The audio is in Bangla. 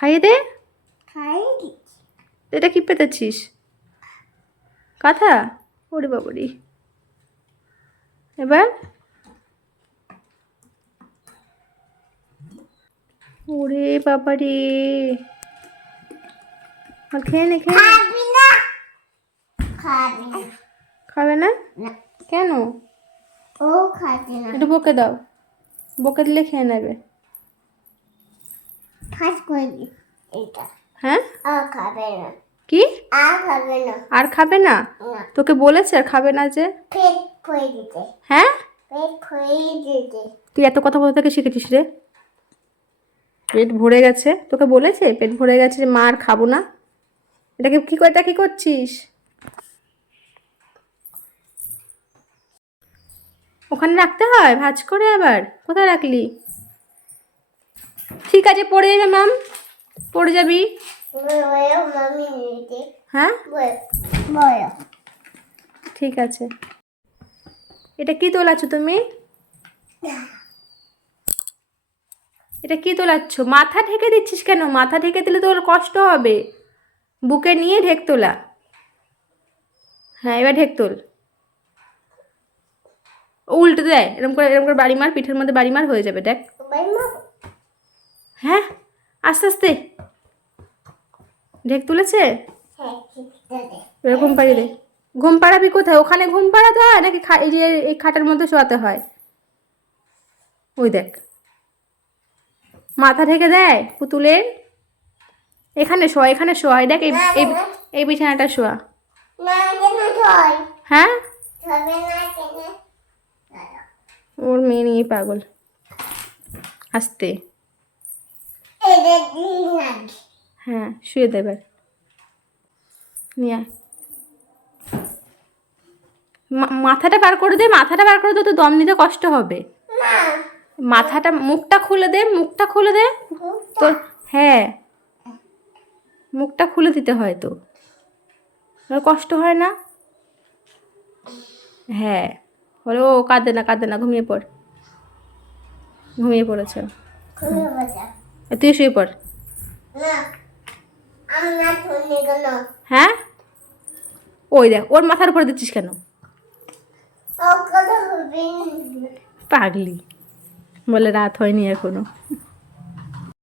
খাইয়ে দে। খাইয়ে দিচ্ছি। এটা কি পেতেছিস? কাঁথা? ওরে বাবারি। এবার ওরে বাবারে, আর খেয়ে নে, খেয়ে নে। খাবি না? খাবি না। খাবে না? না, কেন? ও খাবে না। একটু বকে দাও, বকে দিলে খেয়ে নেবে। ফাঁস করে দি এটা। হ্যাঁ, আর খাবে না। কি? আর খাবে না। আর খাবে না? না, তোকে বলেছে আর খাবে না যে? পেট ভরে দিতে। হ্যাঁ, পেট ভরে দিতে। তুই এত কথা বলতে থেকে শিখেছিস রে? পেট ভরে গেছে, তোকে বলেছে পেট ভরে গেছে যে মা আর খাবো না? এটাকে কি করে, এটা কি করছিস? ওখানে রাখতে হয় ভাঁজ করে, আবার কোথায় রাখলি? ঠিক আছে, পড়ে যাবে ম্যাম, পড়ে যাবি। বলো মামি দিতে। হ্যাঁ, বলো। ঠিক আছে। এটা কি তোলাচ্ছ তুমি? এটা কি তোলাচ্ছ? মাথা ঢেকে দিচ্ছিস কেন? মাথা ঢেকে দিলে তোর কষ্ট হবে। বুকে নিয়ে ঢেক তোলা। হ্যাঁ, এবার ঢেক তোল। ও উল্টে দেয়, এরকম করে এরকম করে বাড়ি মার, পিঠের মধ্যে বাড়ি মার, হয়ে যাবে, দেখ। হ্যাঁ, আস্তে আস্তে। ঢেক তুলেছে? এবার ঘুম পাড়িয়ে দে। ঘুম পাড়াবি কোথায়? ওখানে ঘুম পাড়াতে হয় নাকি এই যে এই খাটের মধ্যে শোয়াতে হয়? ওই দেখ, মাথা ঢেকে দেয় পুতুলের। এখানে শোয়া, এখানে শোয়া, দেখ এই এই বিছানাটা শোয়া। হ্যাঁ, ওর মেয়ে নিয়ে পাগল। আস্তে। হ্যাঁ, শুয়ে দে এবার। নিয়ে আয়। মাথাটা বার করে দে, মাথাটা বার করে দে, তো দম নিতে কষ্ট হবে। মাথাটা, মুখটা খুলে দে, মুখটা খুলে দে তোর। হ্যাঁ, মুখটা খুলে দিতে হয় তো, কষ্ট হয় না? হ্যাঁ, বলে ও কাঁদে না, কাঁদে না, ঘুমিয়ে পড়। ঘুমিয়ে পড়েছে, তুই শুয়ে পড়। হ্যাঁ, ওই দেখ, ওর মাথার উপরে দিচ্ছিস কেন? পাগলি, বলে রাত হয়নি এখনো।